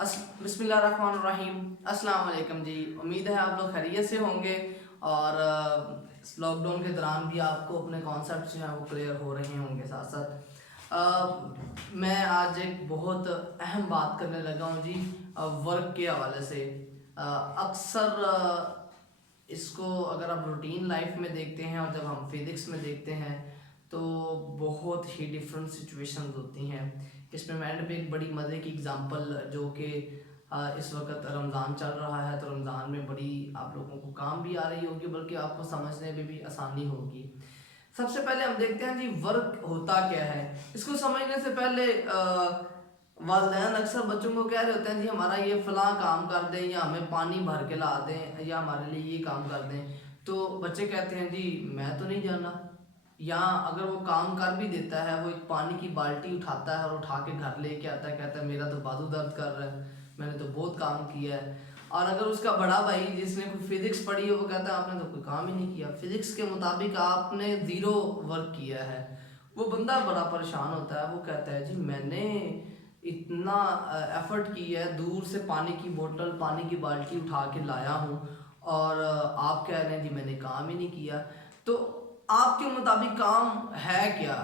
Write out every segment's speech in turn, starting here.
बिस्मिल्लाहिर्रहमानिर्रहीम। अस्सलाम वालेकुम जी। उम्मीद है आप लोग खैरियत से होंगे और इस लॉकडाउन के दौरान भी आपको अपने कॉन्सेप्ट जो हैं वो क्लियर हो रहे होंगे। साथ साथ मैं आज एक बहुत अहम बात करने लगा हूँ जी, वर्क के हवाले से। अक्सर इसको अगर आप रूटीन लाइफ में देखते हैं और जब हम फिज़िक्स में देखते हैं तो बहुत ही डिफरेंट सिचुएशंस होती हैं। इसमें मैं एंड पे एक बड़ी मज़े की एग्जांपल जो कि इस वक्त रमज़ान चल रहा है, तो रमज़ान में बड़ी आप लोगों को काम भी आ रही होगी, बल्कि आपको समझने में भी आसानी होगी। सबसे पहले हम देखते हैं जी वर्क होता क्या है। इसको समझने से पहले वालिदैन अक्सर बच्चों को कह रहे होते हैं जी हमारा ये फ़लाँ काम कर दें, या हमें पानी भर के ला दें, या हमारे लिए ये काम कर दें। तो बच्चे कहते हैं जी मैं तो नहीं जाना। या अगर वो काम कर भी देता है, वो एक पानी की बाल्टी उठाता है और उठा के घर लेके आता है, कहता है मेरा तो बाजू दर्द कर रहा है, मैंने तो बहुत काम किया है। और अगर उसका बड़ा भाई जिसने कोई फिजिक्स पढ़ी है वो कहता है आपने तो कोई काम ही नहीं किया, फिजिक्स के मुताबिक आपने ज़ीरो वर्क किया है। वो बंदा बड़ा परेशान होता है, वो कहता है जी मैंने इतना एफर्ट किया है, दूर से पानी की बोतल पानी की बाल्टी उठा के लाया हूँ, और आप कह रहे हैं जी मैंने काम ही नहीं किया। तो आपके मुताबिक काम है क्या?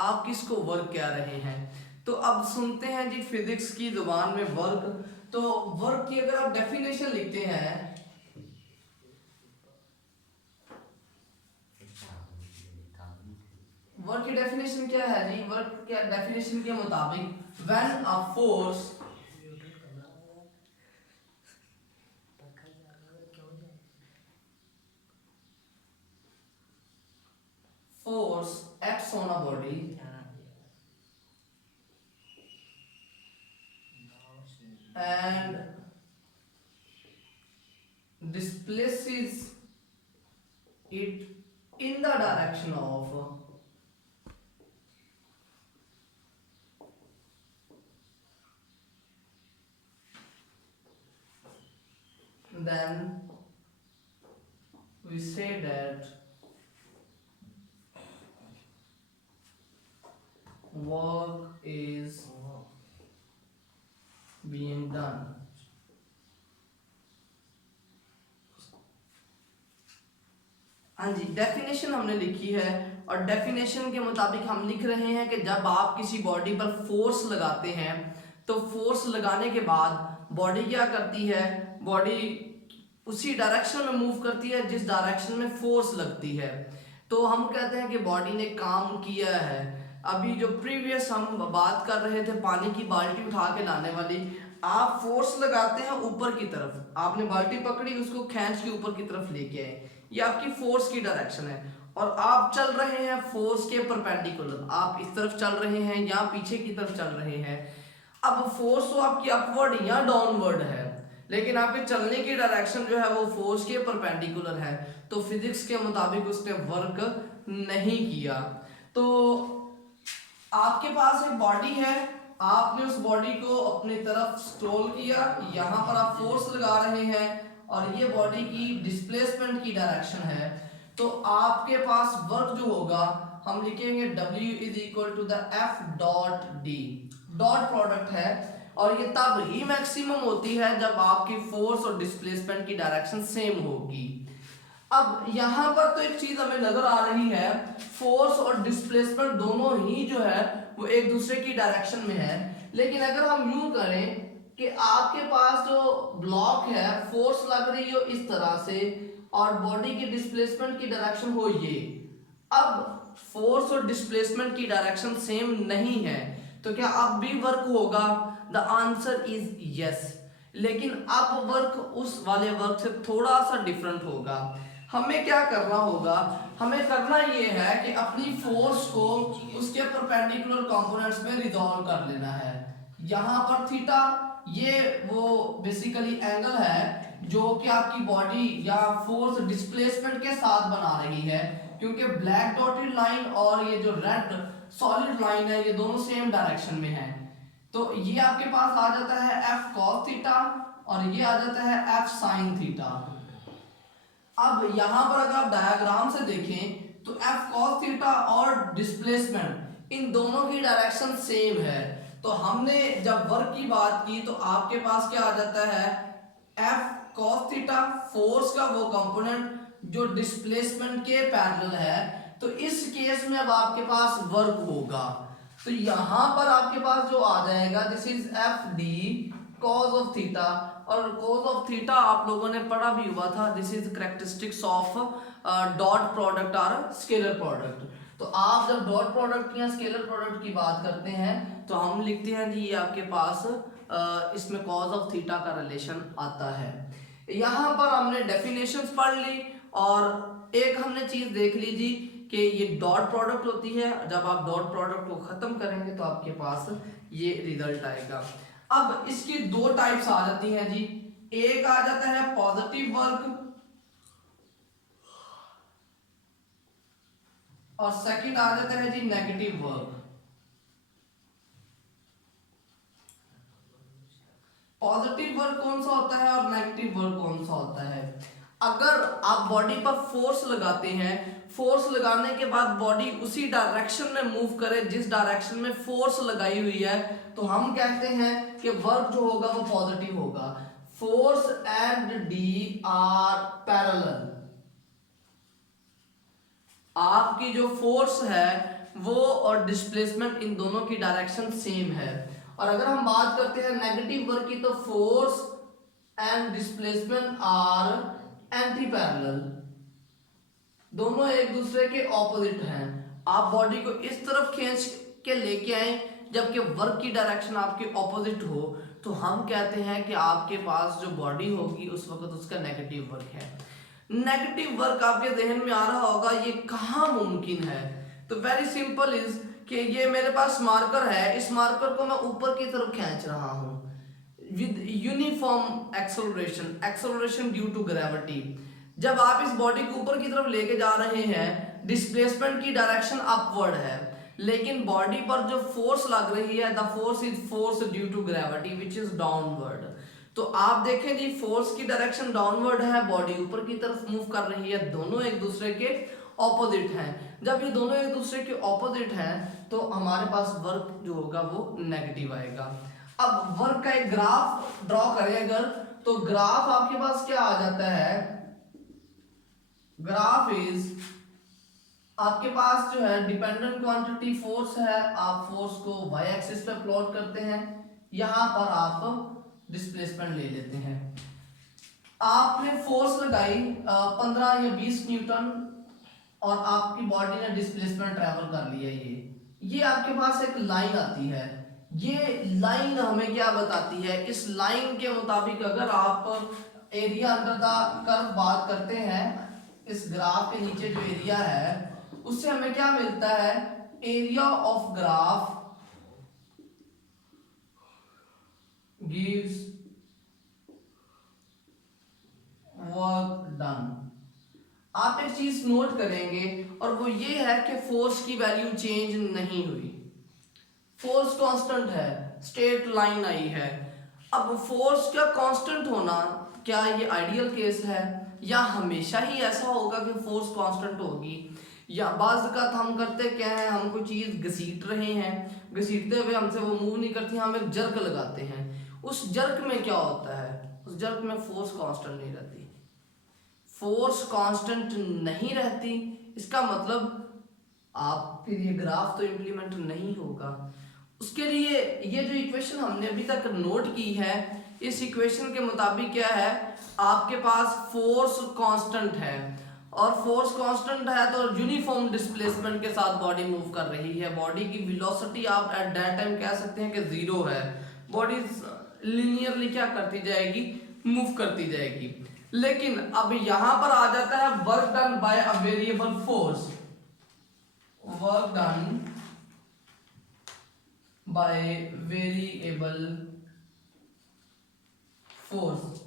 आप किसको वर्क कह रहे हैं? तो अब सुनते हैं जी फिजिक्स की जुबान में वर्क। तो वर्क की अगर आप डेफिनेशन लिखते हैं, वर्क की डेफिनेशन क्या है जी? वर्क के डेफिनेशन के मुताबिक when a force acts on a body and displaces it in the direction of, then we say that work is being done. हाँ जी, डेफिनेशन हमने लिखी है, और डेफिनेशन के मुताबिक हम लिख रहे हैं कि जब आप किसी बॉडी पर फोर्स लगाते हैं, तो फोर्स लगाने के बाद बॉडी क्या करती है? बॉडी उसी डायरेक्शन में मूव करती है जिस डायरेक्शन में फोर्स लगती है। तो हम कहते हैं कि बॉडी ने काम किया है। अभी जो प्रीवियस हम बात कर रहे थे पानी की बाल्टी उठा के लाने वाली, आप फोर्स लगाते हैं ऊपर की तरफ, आपने बाल्टी पकड़ी, उसको खींच के ऊपर की तरफ लेके आए, ये आपकी फोर्स की डायरेक्शन है। और आप चल रहे हैं फोर्स के परपेंडिकुलर, आप इस तरफ चल रहे हैं या पीछे की तरफ चल रहे हैं। अब फोर्स तो आपकी अपवर्ड या डाउनवर्ड है, लेकिन आपके चलने की डायरेक्शन जो है वो फोर्स के परपेंडिकुलर है। तो फिजिक्स के मुताबिक उसने वर्क नहीं किया। तो आपके पास एक बॉडी है, आपने उस बॉडी को अपनी तरफ स्क्रॉल किया, यहाँ पर आप फोर्स लगा रहे हैं, और ये बॉडी की डिस्प्लेसमेंट की डायरेक्शन है। तो आपके पास वर्क जो होगा हम लिखेंगे W is equal to the F dot d, dot product है, और ये तब ही मैक्सिमम होती है जब आपकी फोर्स और डिस्प्लेसमेंट की डायरेक्शन सेम होगी। अब यहाँ पर तो एक चीज हमें नजर आ रही है, फोर्स और डिस्प्लेसमेंट दोनों ही जो है वो एक दूसरे की डायरेक्शन में है। लेकिन अगर हम यूं करें कि आपके पास जो ब्लॉक है, फोर्स लग रही हो इस तरह से और बॉडी की डिस्प्लेसमेंट की डायरेक्शन हो ये, अब फोर्स और डिस्प्लेसमेंट की डायरेक्शन सेम नहीं है, तो क्या अब भी वर्क होगा? The answer is yes. लेकिन अब वर्क उस वाले वर्क से थोड़ा सा डिफरेंट होगा। हमें क्या करना होगा? हमें करना ये है कि अपनी फोर्स को उसके परपेंडिकुलर कंपोनेंट्स में रिजॉल्व कर लेना है। यहाँ पर थीटा ये वो बेसिकली एंगल है जो कि आपकी बॉडी या फोर्स डिस्प्लेसमेंट के साथ बना रही है, क्योंकि ब्लैक डॉटेड लाइन और ये जो रेड सॉलिड लाइन है ये दोनों सेम डायरेक्शन में है। तो ये आपके पास आ जाता है एफ कॉस थीटा, और ये आ जाता है एफ साइन थीटा। अब यहां पर अगर आप डायग्राम से देखें तो एफ कॉस थीटा और डिस्प्लेसमेंट इन दोनों की डायरेक्शन सेम है। तो हमने जब वर्क की बात की तो आपके पास क्या आ जाता है, एफ कॉस थीटा, फोर्स का वो कंपोनेंट जो डिस्प्लेसमेंट के पैरेलल है। तो इस केस में अब आपके पास वर्क होगा, तो यहां पर आपके पास जो आ जाएगा this is F D cos of theta, और कॉस ऑफ थीटा आप लोगों ने पढ़ा भी हुआ था, this is characteristics of dot product और स्केलर प्रोडक्ट। तो आप जब डॉट प्रोडक्ट या स्केलर प्रोडक्ट की बात करते हैं तो हम लिखते हैं जी ये आपके पास इसमें कॉस ऑफ थीटा का रिलेशन आता है। यहाँ पर हमने डेफिनेशंस पढ़ ली और एक हमने चीज देख ली जी कि ये डॉट प्रोडक्ट होती है, जब आप डॉट प्रोडक्ट को खत्म करेंगे तो आपके पास ये रिजल्ट आएगा। अब इसकी दो टाइप्स आ जाती हैं जी, एक आ जाता है पॉजिटिव वर्क और सेकंड आ जाता है जी नेगेटिव वर्क। पॉजिटिव वर्क कौन सा होता है और नेगेटिव वर्क कौन सा होता है? अगर आप बॉडी पर फोर्स लगाते हैं, फोर्स लगाने के बाद बॉडी उसी डायरेक्शन में मूव करे जिस डायरेक्शन में फोर्स लगाई हुई है, तो हम कहते हैं कि वर्क जो होगा वो पॉजिटिव होगा। Force and D R parallel, आपकी जो फोर्स है वो और डिस्प्लेसमेंट इन दोनों की डायरेक्शन सेम है। और अगर हम बात करते हैं नेगेटिव वर्क की, तो force and displacement are antiparallel, दोनों एक दूसरे के ऑपोजिट हैं। आप बॉडी को इस तरफ खींच के लेके आए जबकि वर्क की डायरेक्शन आपके ऑपोजिट हो, तो हम कहते हैं कि आपके पास जो बॉडी होगी उस वक्त उसका नेगेटिव वर्क है। नेगेटिव वर्क आपके जहन में आ रहा होगा ये कहाँ मुमकिन है? तो वेरी सिंपल इज कि ये मेरे पास मार्कर है, इस मार्कर को मैं ऊपर की तरफ खींच रहा हूं with uniform acceleration, acceleration due to gravity. जब आप इस बॉडी को ऊपर की तरफ लेके जा रहे हैं, डिस्प्लेसमेंट की डायरेक्शन अपवर्ड है, लेकिन बॉडी पर जो फोर्स लग रही है the force is force due to gravity which is downward. तो आप देखें जी फोर्स की डायरेक्शन डाउनवर्ड है, बॉडी ऊपर की तरफ मूव कर रही है, दोनों एक दूसरे के ऑपोजिट हैं। जब ये दोनों एक दूसरे के ऑपोजिट हैं तो हमारे पास वर्क जो होगा वो नेगेटिव आएगा। अब वर्क का एक ग्राफ ड्रॉ करें अगर, तो ग्राफ आपके पास क्या आ जाता है, ग्राफ इज आपके पास जो है डिपेंडेंट क्वांटिटी फोर्स है, आप फोर्स को वाई एक्सिस पे प्लॉट करते हैं, यहां पर आप डिस्प्लेसमेंट ले लेते हैं। आपने फोर्स लगाई 15 या 20 न्यूटन और आपकी बॉडी ने डिस्प्लेसमेंट ट्रेवल कर लिया, ये आपके पास एक लाइन आती है। ये लाइन हमें क्या बताती है? इस लाइन के मुताबिक अगर आप एरिया अंडर द कर्व बात करते हैं, इस ग्राफ के नीचे जो एरिया है उससे हमें क्या मिलता है? Area of graph gives work done. आप एक चीज नोट करेंगे और वो ये है कि फोर्स की वैल्यू चेंज नहीं हुई, फोर्स कांस्टेंट है, स्ट्रेट लाइन आई है। अब फोर्स का कांस्टेंट होना क्या ये आइडियल केस है या हमेशा ही ऐसा होगा कि फोर्स कांस्टेंट होगी? या बाज़ औक़ात हम करते क्या है, हम कोई चीज़ घसीट रहे हैं, घसीटते हुए हमसे वो मूव नहीं करती, हम एक जर्क लगाते हैं, उस जर्क में क्या होता है? उस जर्क में फोर्स कांस्टेंट नहीं रहती। फोर्स कांस्टेंट नहीं रहती इसका मतलब आप फिर ये ग्राफ तो इम्प्लीमेंट नहीं होगा। उसके लिए ये जो इक्वेशन हमने अभी तक नोट की है, इस इक्वेशन के मुताबिक क्या है, आपके पास फोर्स कांस्टेंट है और फोर्स कांस्टेंट है तो यूनिफॉर्म डिस्प्लेसमेंट के साथ बॉडी मूव कर रही है। बॉडी की वेलोसिटी आप एट दैट टाइम कह सकते हैं कि जीरो है, बॉडी लिनियरली क्या करती जाएगी? मूव करती जाएगी। लेकिन अब यहां पर आ जाता है work done by a variable force, work done by variable force.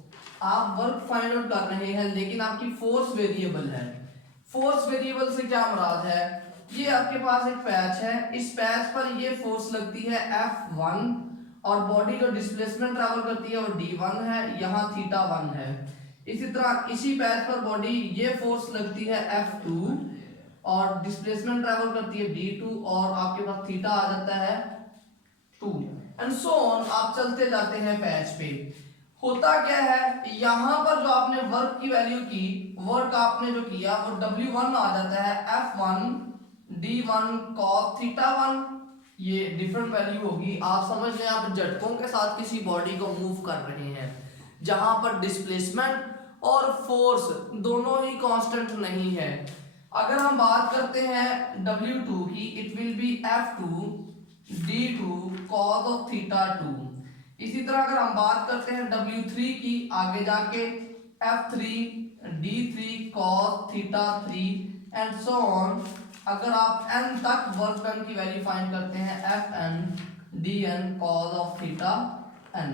आप वर्क फाइंड आउट कर रहे हैं लेकिन आपकी फोर्स वेरिएबल है। फोर्स वेरिएबल से क्या मुराद है? ये आपके पास एक पैच है, इस पैच पर ये फोर्स लगती है F1 और बॉडी जो डिस्प्लेसमेंट ट्रैवल करती है वो D1 है, यहाँ θ1 है। इसी तरह इसी पैच पर बॉडी ये फोर्स लगती है F2 और डिस्प्लेसमेंट ट्रैवल करती है D2 और आपके पास थीटा आ जाता है 2। And so on. आप चलते जाते हैं पैच पे। होता क्या है, यहाँ पर जो आपने वर्क की वैल्यू की, वर्क आपने जो किया वो W1 आ जाता है F1 D1 cos θ1। ये डिफरेंट वैल्यू होगी। आप समझ लें आप झटकों के साथ किसी बॉडी को मूव कर रहे हैं जहां पर डिस्प्लेसमेंट और फोर्स दोनों ही कांस्टेंट नहीं है। अगर हम बात करते हैं W2 की, it will be F2 D2 cos of θ2। इसी तरह अगर हम बात करते हैं W3 की, आगे जाके F3 D3 cos θ3 and so on. अगर आप n तक वर्क डन की वैल्यू फाइंड करते हैं Fn Dn cos of θn।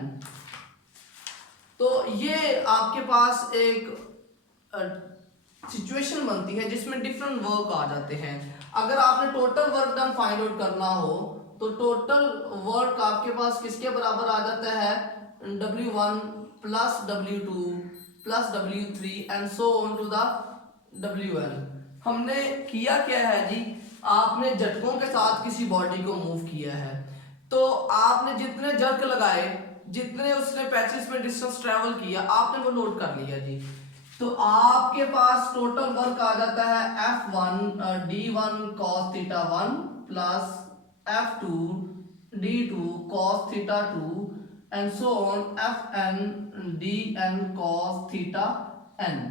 तो ये आपके पास एक सिचुएशन बनती है जिसमें डिफरेंट वर्क आ जाते हैं। अगर आपने total work done find out करना हो तो टोटल वर्क आपके पास किसके बराबर आ जाता है, W1 plus W2 plus W3 and so on to the Wn। हमने किया क्या है जी, आपने झटकों के साथ किसी बॉडी को मूव किया है, तो आपने जितने झटक लगाए, जितने उसने पैचेस में डिस्टेंस ट्रेवल किया, आपने वो नोट कर लिया जी। तो आपके पास टोटल वर्क आ जाता है F1 D1 cos θ1 plus F2 D2 cos θ2 and so on Fn Dn cos θn।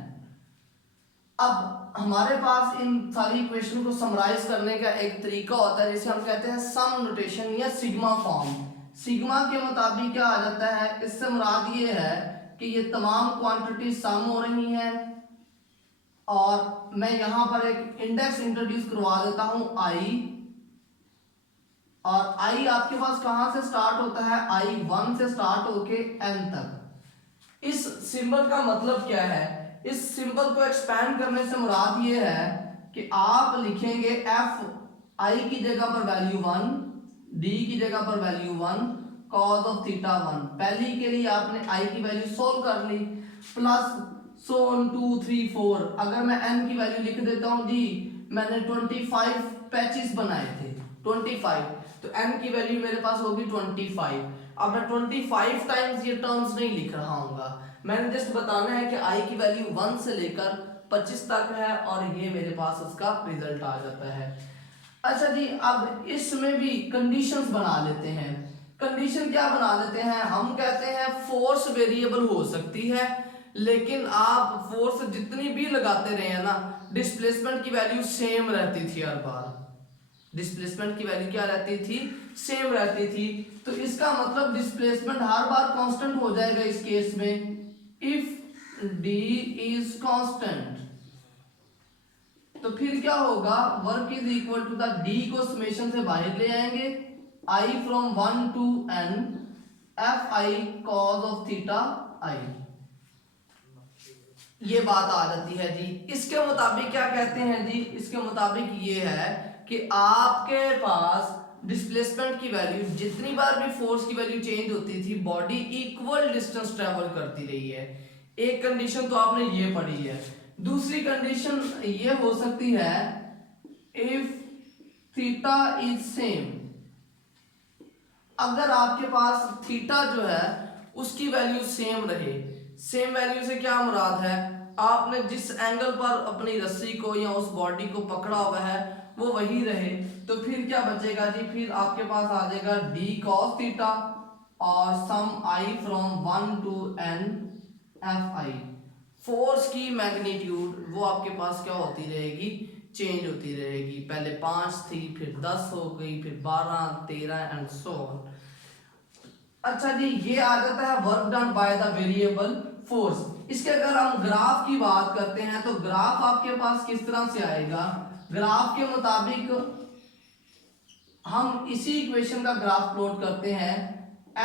अब हमारे पास इन सारी इक्वेशन को समराइज करने का एक तरीका होता है जिसे हम कहते हैं सम नोटेशन या सिग्मा फॉर्म। सिग्मा के मुताबिक क्या आ जाता है, इससे मुराद ये है कि ये तमाम क्वांटिटी सम हो रही हैं, और मैं यहां पर एक इंडेक्स इंट्रोड्यूस करवा देता हूं I, और I आपके पास कहां से स्टार्ट होता है, I1 से स्टार्ट होके n तक। इस सिंबल का मतलब क्या है, इस सिंबल को एक्सपैंड करने से मुराद ये है कि आप लिखेंगे F I की जगह पर वैल्यू 1, D की जगह पर वैल्यू 1 cos of θ1। पहली के लिए आपने I की वैल्यू सोल्व कर ली, प्लस सो ऑन 2 3 4। अगर मैं n की वैल्यू लिख देता हूं जी, मैंने 25 पैचेस बनाए थे 25, तो n की वैल्यू मेरे पास होगी 25। अब मैं 25 टाइम्स ये टर्म्स नहीं लिख रहा हूँ, मैंने जस्ट बताना है कि I की वैल्यू 1 से लेकर 25 तक है, और ये मेरे पास उसका रिजल्ट आ जाता है। अच्छा जी, अब इसमें भी कंडीशंस बना लेते हैं। कंडीशन क्या बना देते हैं, हम कहते हैं फोर्स वेरिएबल हो सकती है, लेकिन आप फोर्स जितनी भी लगाते रहे हैं ना, डिस्प्लेसमेंट की वैल्यू सेम रहती थी हर बार। डिस्प्लेसमेंट की वैल्यू क्या रहती थी, सेम रहती थी। तो इसका मतलब डिस्प्लेसमेंट हर बार कांस्टेंट हो जाएगा इस केस में, इफ d इज कांस्टेंट। तो फिर क्या होगा, work is equal to the d को समेशन से बाहर ले आएंगे, I फ्रॉम 1 to n Fi cos of theta I। ये बात आ जाती है जी। इसके मुताबिक क्या कहते हैं जी, इसके मुताबिक ये है कि आपके पास डिस्प्लेसमेंट की वैल्यू, जितनी बार भी फोर्स की वैल्यू चेंज होती थी, बॉडी इक्वल डिस्टेंस ट्रेवल करती रही है। एक कंडीशन तो आपने ये पढ़ी है। दूसरी कंडीशन ये हो सकती है, इफ थीटा इज सेम। अगर आपके पास थीटा जो है उसकी वैल्यू सेम रहे, सेम वैल्यू से क्या मुराद है, आपने जिस एंगल पर अपनी रस्सी को या उस बॉडी को पकड़ा हुआ है वो वही रहे, तो फिर क्या बचेगा जी, फिर आपके पास आ जाएगा d cos थीटा और सम I फ्रॉम 1 to n Fi। फोर्स की मैग्नीट्यूड वो आपके पास क्या होती रहेगी, चेंज होती रहेगी। पहले 5 थी, फिर 10 हो गई, फिर 12 13 एंड सो ऑन। अच्छा जी, ये आ जाता है work done by the variable force. इसके अगर हम ग्राफ की बात करते हैं तो ग्राफ आपके पास किस तरह से आएगा, ग्राफ के मुताबिक हम इसी इक्वेशन का ग्राफ प्लॉट करते हैं,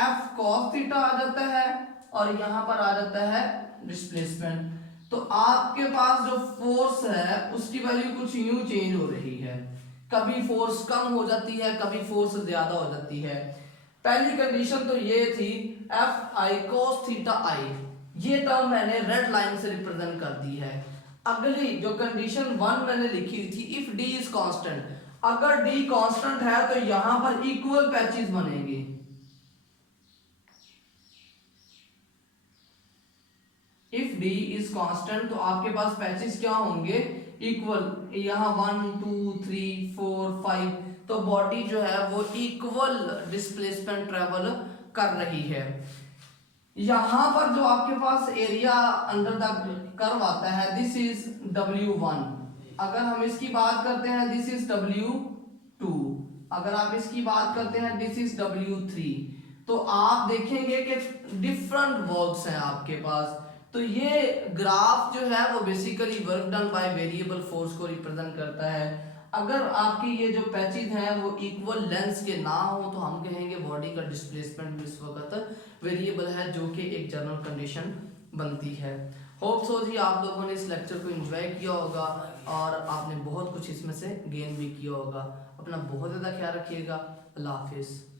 F cos थीटा आ जाता है और यहां पर आ जाता है डिस्प्लेसमेंट। तो आपके पास जो फोर्स है उसकी वैल्यू कुछ यूं चेंज हो रही है, कभी फोर्स कम हो जाती है, कभी फोर्स ज्यादा हो जाती है। पहली कंडीशन तो ये थी Fi cos थीटा I, ये टर्म मैंने रेड लाइन से रिप्रेजेंट कर दी है। अगली जो कंडीशन 1 मैंने लिखी थी, इफ d इज कांस्टेंट। अगर d कांस्टेंट है तो यहां पर इक्वल पैचेस बनेंगे, b इज कांस्टेंट तो आपके पास पैचेस क्या होंगे, इक्वल, यहाँ 1 2 3 4 5, तो बॉडी जो है वो इक्वल डिस्प्लेसमेंट ट्रेवल कर रही है। यहाँ पर जो आपके पास एरिया अंडर द कर्व आता है, दिस इज W1। अगर हम इसकी बात करते हैं, दिस इज W2। अगर आप इसकी बात करते हैं, दिस इज W3। तो आप देखेंगे कि डिफरेंट वर्क्स हैं आपके पास। तो ये ग्राफ जो है वो basically work done by variable force को रिप्रेजेंट करता है। अगर आपकी ये जो पैचेज हैं वो इक्वल लेंथ के ना हो तो हम कहेंगे बॉडी का डिस्प्लेसमेंट इस वक्त वेरिएबल है, जो कि एक जनरल कंडीशन बनती है। होप सो जी आप लोगों ने इस लेक्चर को एंजॉय किया होगा और आपने बहुत कुछ इसमें से गेन भी किया होगा। अपना बहुत ज़्यादा ख्याल रखिएगा। अल्लाह हाफिज़।